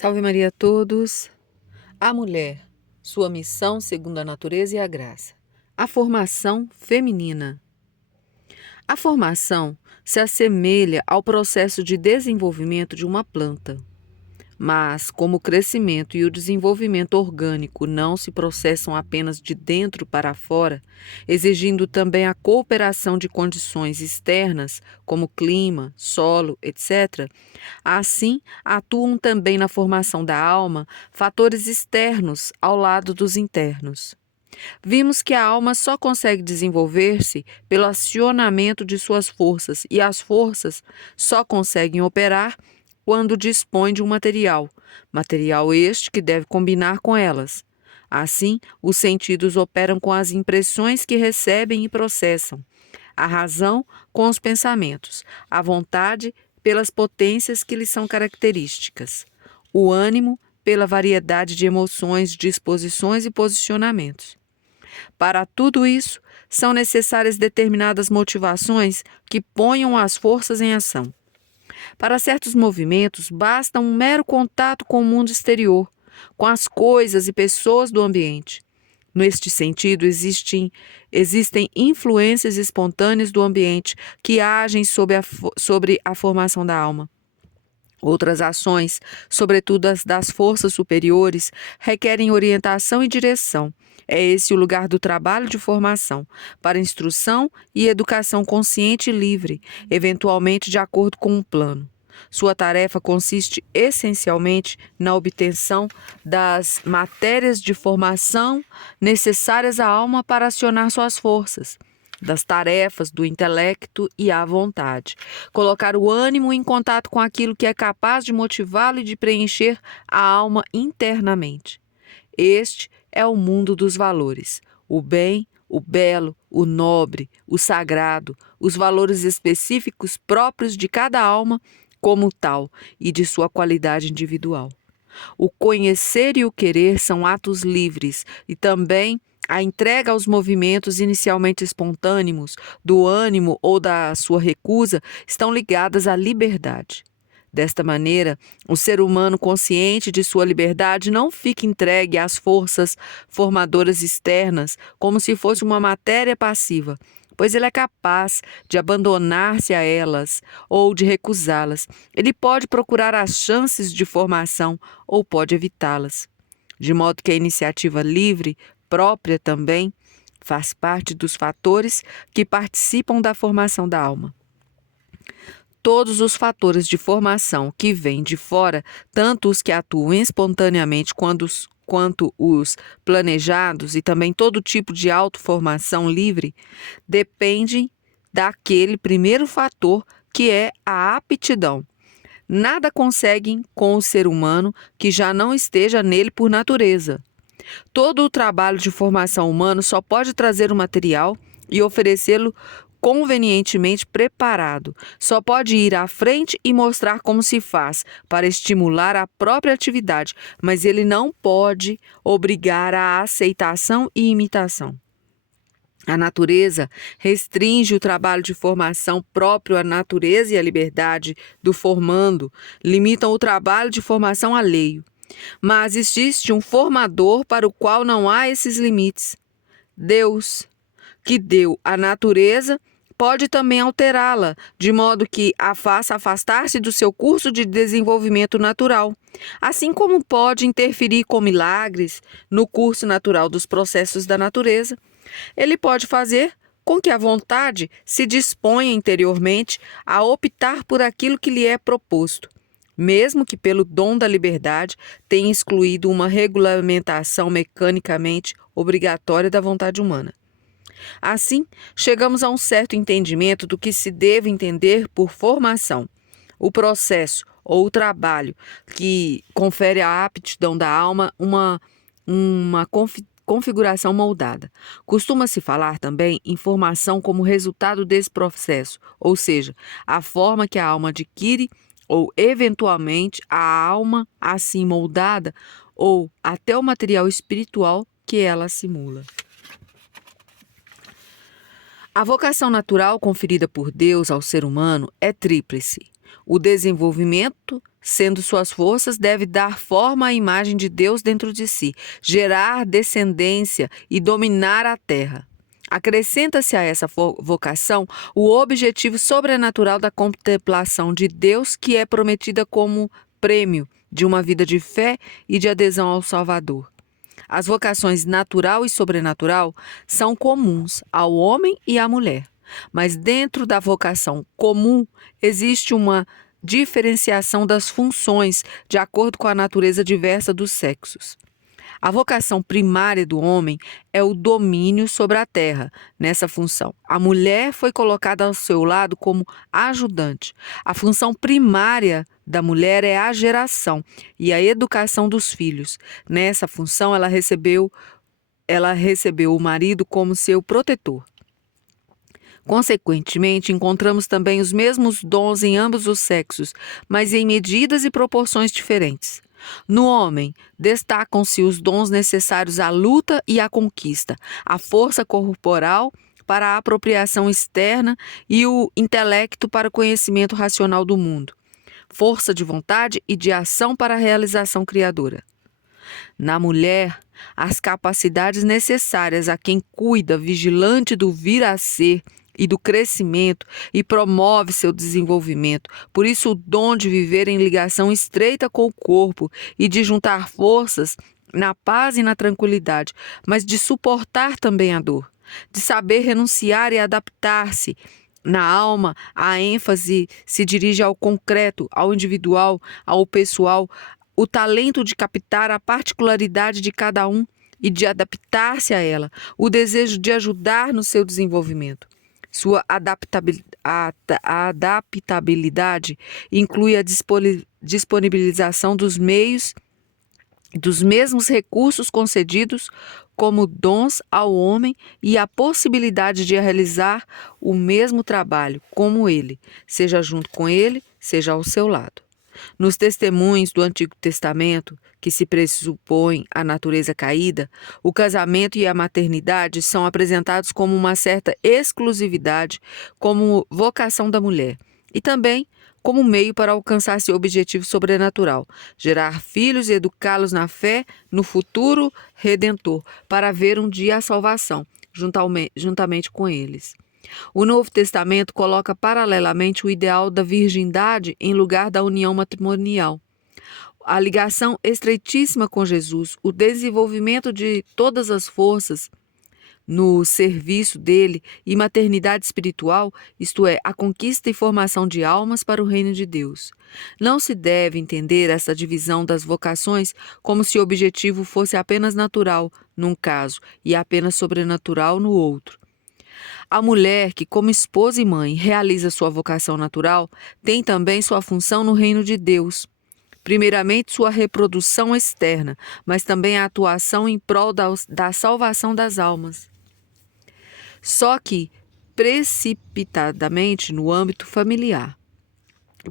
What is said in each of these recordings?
Salve Maria a todos. A mulher, sua missão segundo a natureza e a graça. A formação feminina. A formação se assemelha ao processo de desenvolvimento de uma planta. Mas, como o crescimento e o desenvolvimento orgânico não se processam apenas de dentro para fora, exigindo também a cooperação de condições externas, como clima, solo, etc., assim atuam também na formação da alma fatores externos ao lado dos internos. Vimos que a alma só consegue desenvolver-se pelo acionamento de suas forças, e as forças só conseguem operar quando dispõe de um material este que deve combinar com elas. Assim, os sentidos operam com as impressões que recebem e processam, a razão com os pensamentos, a vontade pelas potências que lhes são características, o ânimo pela variedade de emoções, disposições e posicionamentos. Para tudo isso, são necessárias determinadas motivações que ponham as forças em ação. Para certos movimentos, basta um mero contato com o mundo exterior, com as coisas e pessoas do ambiente. Neste sentido, existem influências espontâneas do ambiente que agem sobre a formação da alma. Outras ações, sobretudo as das forças superiores, requerem orientação e direção. É esse o lugar do trabalho de formação, para instrução e educação consciente e livre, eventualmente de acordo com um plano. Sua tarefa consiste essencialmente na obtenção das matérias de formação necessárias à alma para acionar suas forças, das tarefas do intelecto e à vontade. Colocar o ânimo em contato com aquilo que é capaz de motivá-lo e de preencher a alma internamente. Este é o mundo dos valores. O bem, o belo, o nobre, o sagrado, os valores específicos próprios de cada alma como tal e de sua qualidade individual. O conhecer e o querer são atos livres e também a entrega aos movimentos inicialmente espontâneos do ânimo ou da sua recusa estão ligadas à liberdade. Desta maneira, o ser humano consciente de sua liberdade não fica entregue às forças formadoras externas como se fosse uma matéria passiva, pois ele é capaz de abandonar-se a elas ou de recusá-las. Ele pode procurar as chances de formação ou pode evitá-las. De modo que a iniciativa livre, própria também, faz parte dos fatores que participam da formação da alma. Todos os fatores de formação que vêm de fora, tanto os que atuam espontaneamente quanto os planejados e também todo tipo de autoformação livre, dependem daquele primeiro fator que é a aptidão. Nada conseguem com o ser humano que já não esteja nele por natureza. Todo o trabalho de formação humano só pode trazer o material e oferecê-lo convenientemente preparado. Só pode ir à frente e mostrar como se faz para estimular a própria atividade, mas ele não pode obrigar a aceitação e imitação. A natureza restringe o trabalho de formação próprio à natureza e à liberdade do formando, limitam o trabalho de formação alheio. Mas existe um formador para o qual não há esses limites. Deus, que deu a natureza, pode também alterá-la, de modo que a faça afastar-se do seu curso de desenvolvimento natural, assim como pode interferir com milagres no curso natural dos processos da natureza. Ele pode fazer com que a vontade se disponha interiormente a optar por aquilo que lhe é proposto, mesmo que pelo dom da liberdade tenha excluído uma regulamentação mecanicamente obrigatória da vontade humana. Assim, chegamos a um certo entendimento do que se deve entender por formação. O processo ou o trabalho que confere à aptidão da alma uma configuração moldada. Costuma-se falar também em formação como resultado desse processo, ou seja, a forma que a alma adquire ou, eventualmente, a alma assim moldada ou até o material espiritual que ela simula. A vocação natural conferida por Deus ao ser humano é tríplice: o desenvolvimento sendo suas forças, deve dar forma à imagem de Deus dentro de si, gerar descendência e dominar a terra. Acrescenta-se a essa vocação o objetivo sobrenatural da contemplação de Deus, que é prometida como prêmio de uma vida de fé e de adesão ao Salvador. As vocações natural e sobrenatural são comuns ao homem e à mulher, mas dentro da vocação comum existe uma diferenciação das funções de acordo com a natureza diversa dos sexos. A vocação primária do homem é o domínio sobre a terra. Nessa função, a mulher foi colocada ao seu lado como ajudante. A função primária da mulher é a geração e a educação dos filhos. Nessa função, ela recebeu o marido como seu protetor. Consequentemente, encontramos também os mesmos dons em ambos os sexos, mas em medidas e proporções diferentes. No homem, destacam-se os dons necessários à luta e à conquista, a força corporal para a apropriação externa e o intelecto para o conhecimento racional do mundo, força de vontade e de ação para a realização criadora. Na mulher, as capacidades necessárias a quem cuida, vigilante do vir a ser e do crescimento e promove seu desenvolvimento. Por isso, o dom de viver em ligação estreita com o corpo e de juntar forças na paz e na tranquilidade, mas de suportar também a dor, de saber renunciar e adaptar-se. Na alma, a ênfase se dirige ao concreto, ao individual, ao pessoal, o talento de captar a particularidade de cada um e de adaptar-se a ela, o desejo de ajudar no seu desenvolvimento. Sua adaptabilidade inclui a disponibilização dos meios e dos mesmos recursos concedidos como dons ao homem e a possibilidade de realizar o mesmo trabalho como ele, seja junto com ele, seja ao seu lado. Nos testemunhos do Antigo Testamento, que se pressupõem à natureza caída, o casamento e a maternidade são apresentados como uma certa exclusividade, como vocação da mulher, e também como meio para alcançar seu objetivo sobrenatural, gerar filhos e educá-los na fé no futuro redentor, para ver um dia a salvação, juntamente com eles. O Novo Testamento coloca paralelamente o ideal da virgindade em lugar da união matrimonial. A ligação estreitíssima com Jesus, o desenvolvimento de todas as forças no serviço dele e maternidade espiritual, isto é, a conquista e formação de almas para o reino de Deus. Não se deve entender essa divisão das vocações como se o objetivo fosse apenas natural num caso e apenas sobrenatural no outro. A mulher que, como esposa e mãe, realiza sua vocação natural, tem também sua função no reino de Deus. Primeiramente, sua reprodução externa, mas também a atuação em prol da salvação das almas. Só que, precipitadamente, no âmbito familiar.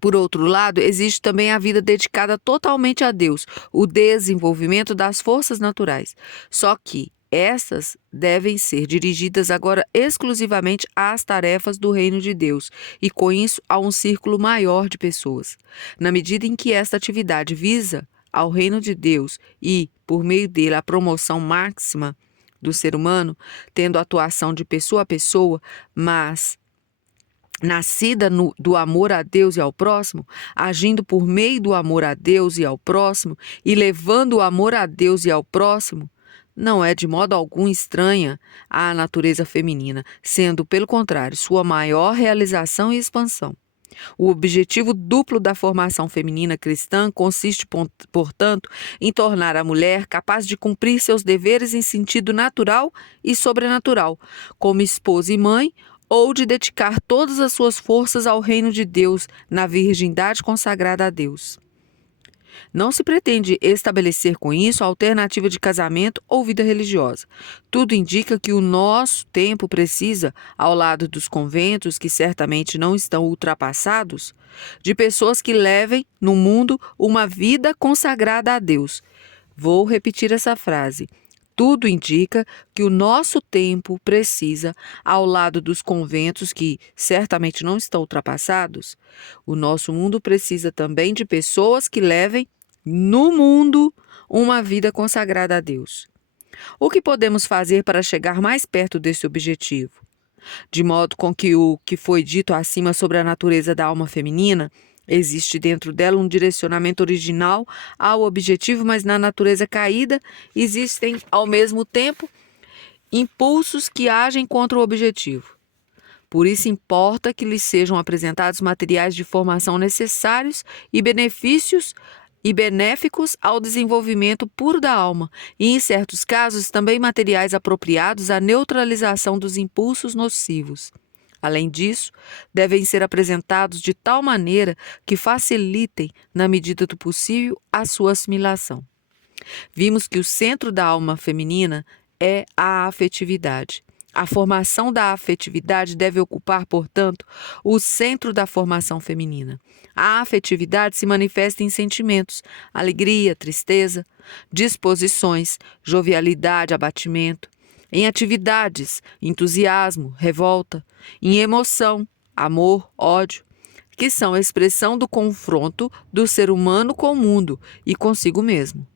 Por outro lado, existe também a vida dedicada totalmente a Deus, o desenvolvimento das forças naturais. Só que essas devem ser dirigidas agora exclusivamente às tarefas do reino de Deus e, com isso, a um círculo maior de pessoas. Na medida em que esta atividade visa ao reino de Deus e, por meio dele, a promoção máxima do ser humano, tendo atuação de pessoa a pessoa, mas nascida do amor a Deus e ao próximo, agindo por meio do amor a Deus e ao próximo e levando o amor a Deus e ao próximo, não é de modo algum estranha à natureza feminina, sendo, pelo contrário, sua maior realização e expansão. O objetivo duplo da formação feminina cristã consiste, portanto, em tornar a mulher capaz de cumprir seus deveres em sentido natural e sobrenatural, como esposa e mãe, ou de dedicar todas as suas forças ao reino de Deus na virgindade consagrada a Deus. Não se pretende estabelecer com isso a alternativa de casamento ou vida religiosa. Tudo indica que o nosso tempo precisa, ao lado dos conventos, que certamente não estão ultrapassados, de pessoas que levem no mundo uma vida consagrada a Deus. Vou repetir essa frase. Tudo indica que o nosso tempo precisa, ao lado dos conventos que certamente não estão ultrapassados, o nosso mundo precisa também de pessoas que levem no mundo uma vida consagrada a Deus. O que podemos fazer para chegar mais perto desse objetivo? De modo com que o que foi dito acima sobre a natureza da alma feminina, existe dentro dela um direcionamento original ao objetivo, mas na natureza caída existem, ao mesmo tempo, impulsos que agem contra o objetivo. Por isso importa que lhes sejam apresentados materiais de formação necessários e benéficos ao desenvolvimento puro da alma, e em certos casos também materiais apropriados à neutralização dos impulsos nocivos. Além disso, devem ser apresentados de tal maneira que facilitem, na medida do possível, a sua assimilação. Vimos que o centro da alma feminina é a afetividade. A formação da afetividade deve ocupar, portanto, o centro da formação feminina. A afetividade se manifesta em sentimentos, alegria, tristeza, disposições, jovialidade, abatimento, em atividades, entusiasmo, revolta, em emoção, amor, ódio, que são a expressão do confronto do ser humano com o mundo e consigo mesmo.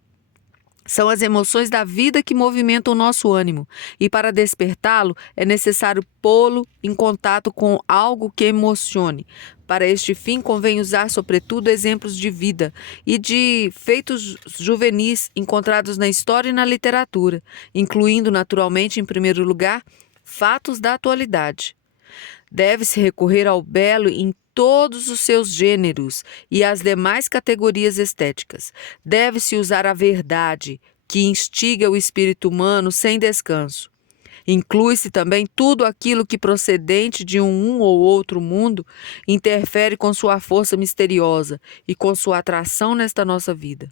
São as emoções da vida que movimentam o nosso ânimo, e para despertá-lo é necessário pô-lo em contato com algo que emocione. Para este fim, convém usar, sobretudo, exemplos de vida e de feitos juvenis encontrados na história e na literatura, incluindo, naturalmente, em primeiro lugar, fatos da atualidade. Deve-se recorrer ao belo em todos os seus gêneros e às demais categorias estéticas. Deve-se usar a verdade, que instiga o espírito humano sem descanso. Inclui-se também tudo aquilo que, procedente de um ou outro mundo, interfere com sua força misteriosa e com sua atração nesta nossa vida.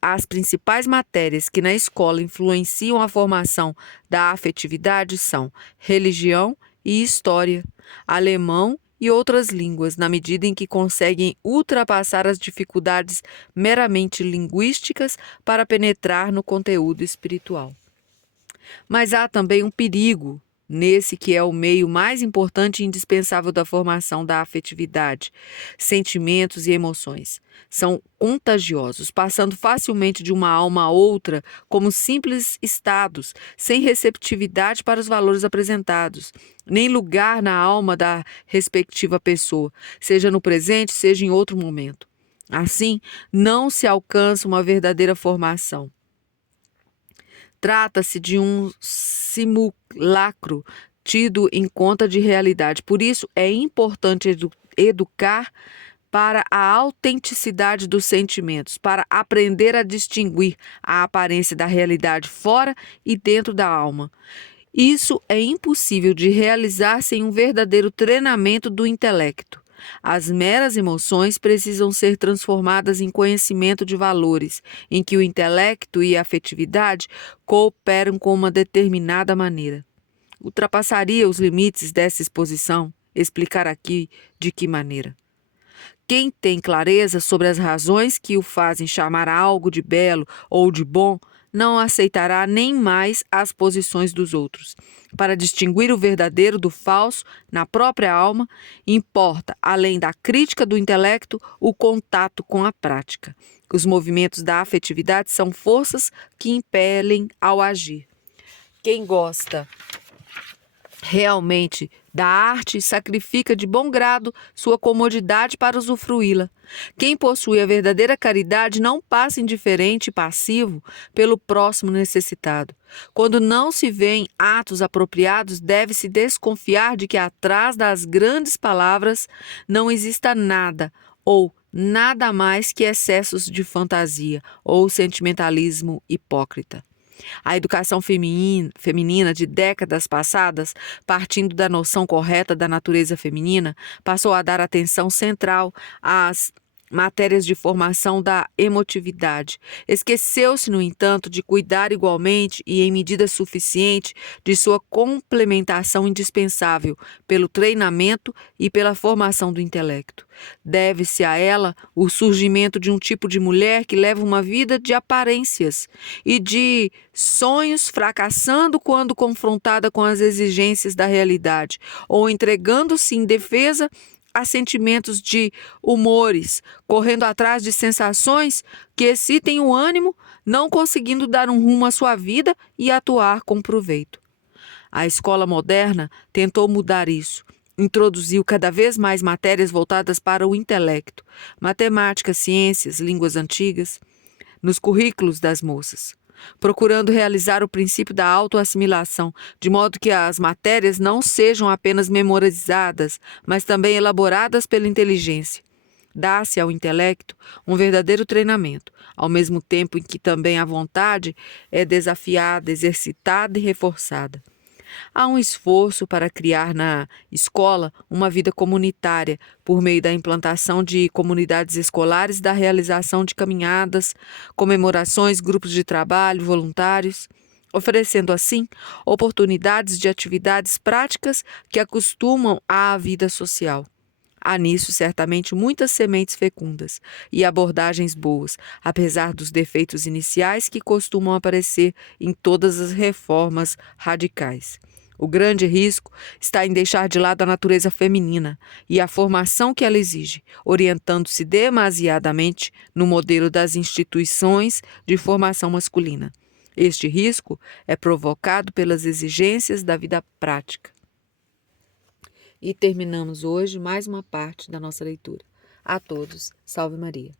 As principais matérias que na escola influenciam a formação da afetividade são religião e história, alemão e outras línguas, na medida em que conseguem ultrapassar as dificuldades meramente linguísticas para penetrar no conteúdo espiritual. Mas há também um perigo nesse que é o meio mais importante e indispensável da formação da afetividade. Sentimentos e emoções são contagiosos, passando facilmente de uma alma a outra como simples estados, sem receptividade para os valores apresentados, nem lugar na alma da respectiva pessoa, seja no presente, seja em outro momento. Assim, não se alcança uma verdadeira formação. Trata-se de um simulacro tido em conta de realidade. Por isso, é importante educar para a autenticidade dos sentimentos, para aprender a distinguir a aparência da realidade fora e dentro da alma. Isso é impossível de realizar sem um verdadeiro treinamento do intelecto. As meras emoções precisam ser transformadas em conhecimento de valores, em que o intelecto e a afetividade cooperam com uma determinada maneira. Ultrapassaria os limites dessa exposição explicar aqui de que maneira. Quem tem clareza sobre as razões que o fazem chamar algo de belo ou de bom, não aceitará nem mais as posições dos outros. Para distinguir o verdadeiro do falso na própria alma, importa, além da crítica do intelecto, o contato com a prática. Os movimentos da afetividade são forças que impelem ao agir. Quem gosta realmente da arte sacrifica de bom grado sua comodidade para usufruí-la. Quem possui a verdadeira caridade não passa indiferente e passivo pelo próximo necessitado. Quando não se vêem atos apropriados, deve-se desconfiar de que atrás das grandes palavras não exista nada ou nada mais que excessos de fantasia ou sentimentalismo hipócrita. A educação feminina de décadas passadas, partindo da noção correta da natureza feminina, passou a dar atenção central às matérias de formação da emotividade. Esqueceu-se, no entanto, de cuidar igualmente e em medida suficiente de sua complementação indispensável pelo treinamento e pela formação do intelecto. Deve-se a ela o surgimento de um tipo de mulher que leva uma vida de aparências e de sonhos, fracassando quando confrontada com as exigências da realidade, ou entregando-se em defesa a sentimentos de humores, correndo atrás de sensações que excitem o ânimo, não conseguindo dar um rumo à sua vida e atuar com proveito. A escola moderna tentou mudar isso. Introduziu cada vez mais matérias voltadas para o intelecto, matemática, ciências, línguas antigas, nos currículos das moças, procurando realizar o princípio da autoassimilação, de modo que as matérias não sejam apenas memorizadas, mas também elaboradas pela inteligência. Dá-se ao intelecto um verdadeiro treinamento, ao mesmo tempo em que também a vontade é desafiada, exercitada e reforçada. Há um esforço para criar na escola uma vida comunitária, por meio da implantação de comunidades escolares, da realização de caminhadas, comemorações, grupos de trabalho, voluntários, oferecendo assim oportunidades de atividades práticas que acostumam à vida social. Há nisso certamente muitas sementes fecundas e abordagens boas, apesar dos defeitos iniciais que costumam aparecer em todas as reformas radicais. O grande risco está em deixar de lado a natureza feminina e a formação que ela exige, orientando-se demasiadamente no modelo das instituições de formação masculina. Este risco é provocado pelas exigências da vida prática. E terminamos hoje mais uma parte da nossa leitura. A todos, salve Maria.